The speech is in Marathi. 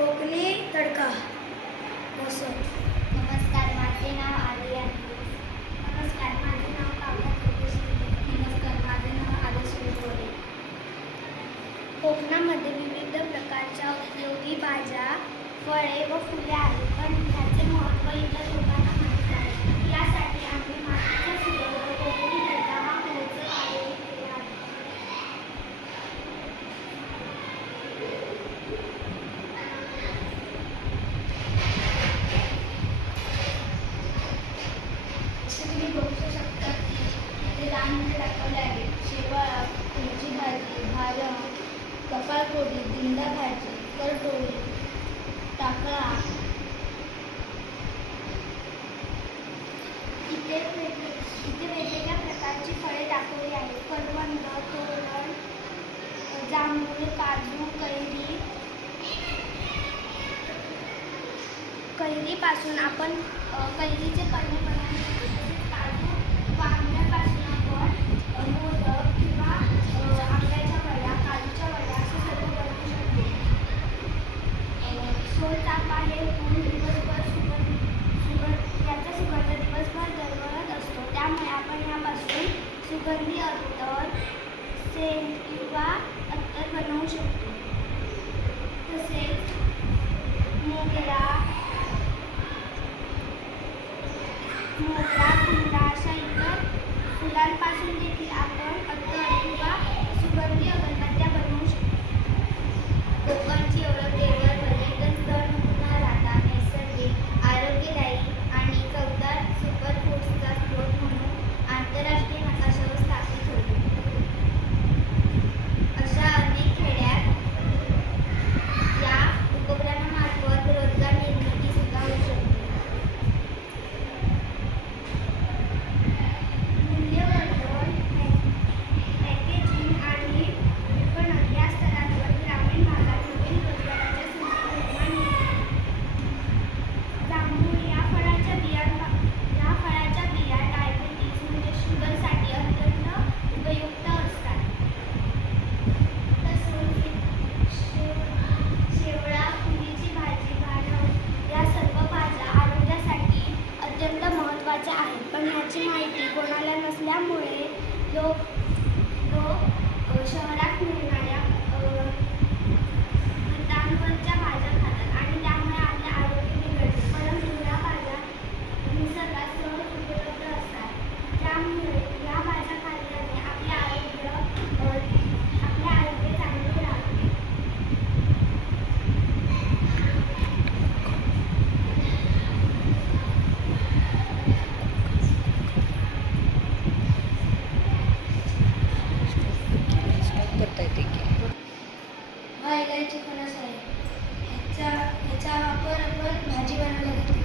कोकणी तडका. असं. नमस्कार, माझे नाव आर्या. नमस्कार, माझे नाव काव्या योगेश. नमस्कार, माझे नाव आदेश विजोडे. कोकणामध्ये विविध प्रकारच्या उपयोगी भाज्या, फळे व फुले आहेत, पण ह्याचे महत्त्व इतर लोकांना माहीत आहे. यासाठी आम्ही मातीच्या चुलीवर कोकणी तडका हा महोत्सव आयोजित केला आहे. तुम्ही बघू शकता की इथे रानमध्ये दाखवले आहे. शेवाळा, तुरीची भाजी, भाज्या, कपाळपोळी, दिंडा भाजी, करटोळी, टाकळा. इथे वेगवेगळ्या प्रकारची फळे दाखवली आहेत. करवंद, तोरण, जांभूळ, काजू, कैरी. कैरीपासून आपण कैरीचे पन्हे बनवू शकतो. तसेच काजू वांग्यापासून आपण मोदक किंवा आंब्याच्या वड्या, काजूच्या वड्या असं सर्व बनवू शकतो. सोलचाफा हे फूल दिवसभर याचा सुगंध दिवसभर दरवळत असतो. त्यामुळे आपण यापासून सुगंधी अत्तर, सेंट किंवा अत्तर बनवू शकतो. तसेच मोगरा, कुंदा अशा इतर फुलांपासून देखील आपण अत्तर किंवा सुगंधी अगरबत्त्या बनवू शकतो. कोकणची ओळख केवळ पर्यटन स्थळ म्हणून न राहता नैसर्गिक, आरोग्यदायी आणि चवदार सुपरफूड्सचा स्रोत म्हणून आंतरराष्ट्रीय नकाशावर स्थापित होतो. अशा अनेक खेड्यात या उपक्रमामार्फत रोजगार निर्मिती सुद्धा होऊ शकते. मूल्यवर्धन, पॅकेजिंग आणि विपणन या स्तरांवर ग्रामीण भागात नवीन रोजगाराच्या संधी निर्माण होतात. जांभूळ या फळाच्या बिया डायबिटीज म्हणजे शुगरसाठी अत्यंत उपयुक्त असतात. तसेच शेवळा, फुलीची भाजी, भाज्या या सर्व भाज्या आरोग्यासाठी अत्यंत महत्त्वाच्या आहेत. पण ह्याची माहिती कोणाला नसल्यामुळे लोक शहरात मिळणाऱ्या खतांवरच्या भाज्या खातात आणि त्यामुळे आपले आरोग्य बिघडते. परंतु या भाज्या निसर्गात सहज उपलब्ध असतात. त्यामुळे या भाज्या खाल्ल्याने आपले आरोग्य चांगले राहते. हा इलायची फणस आहे. ह्याचा वापर आपण भाजी बनवण्यासाठी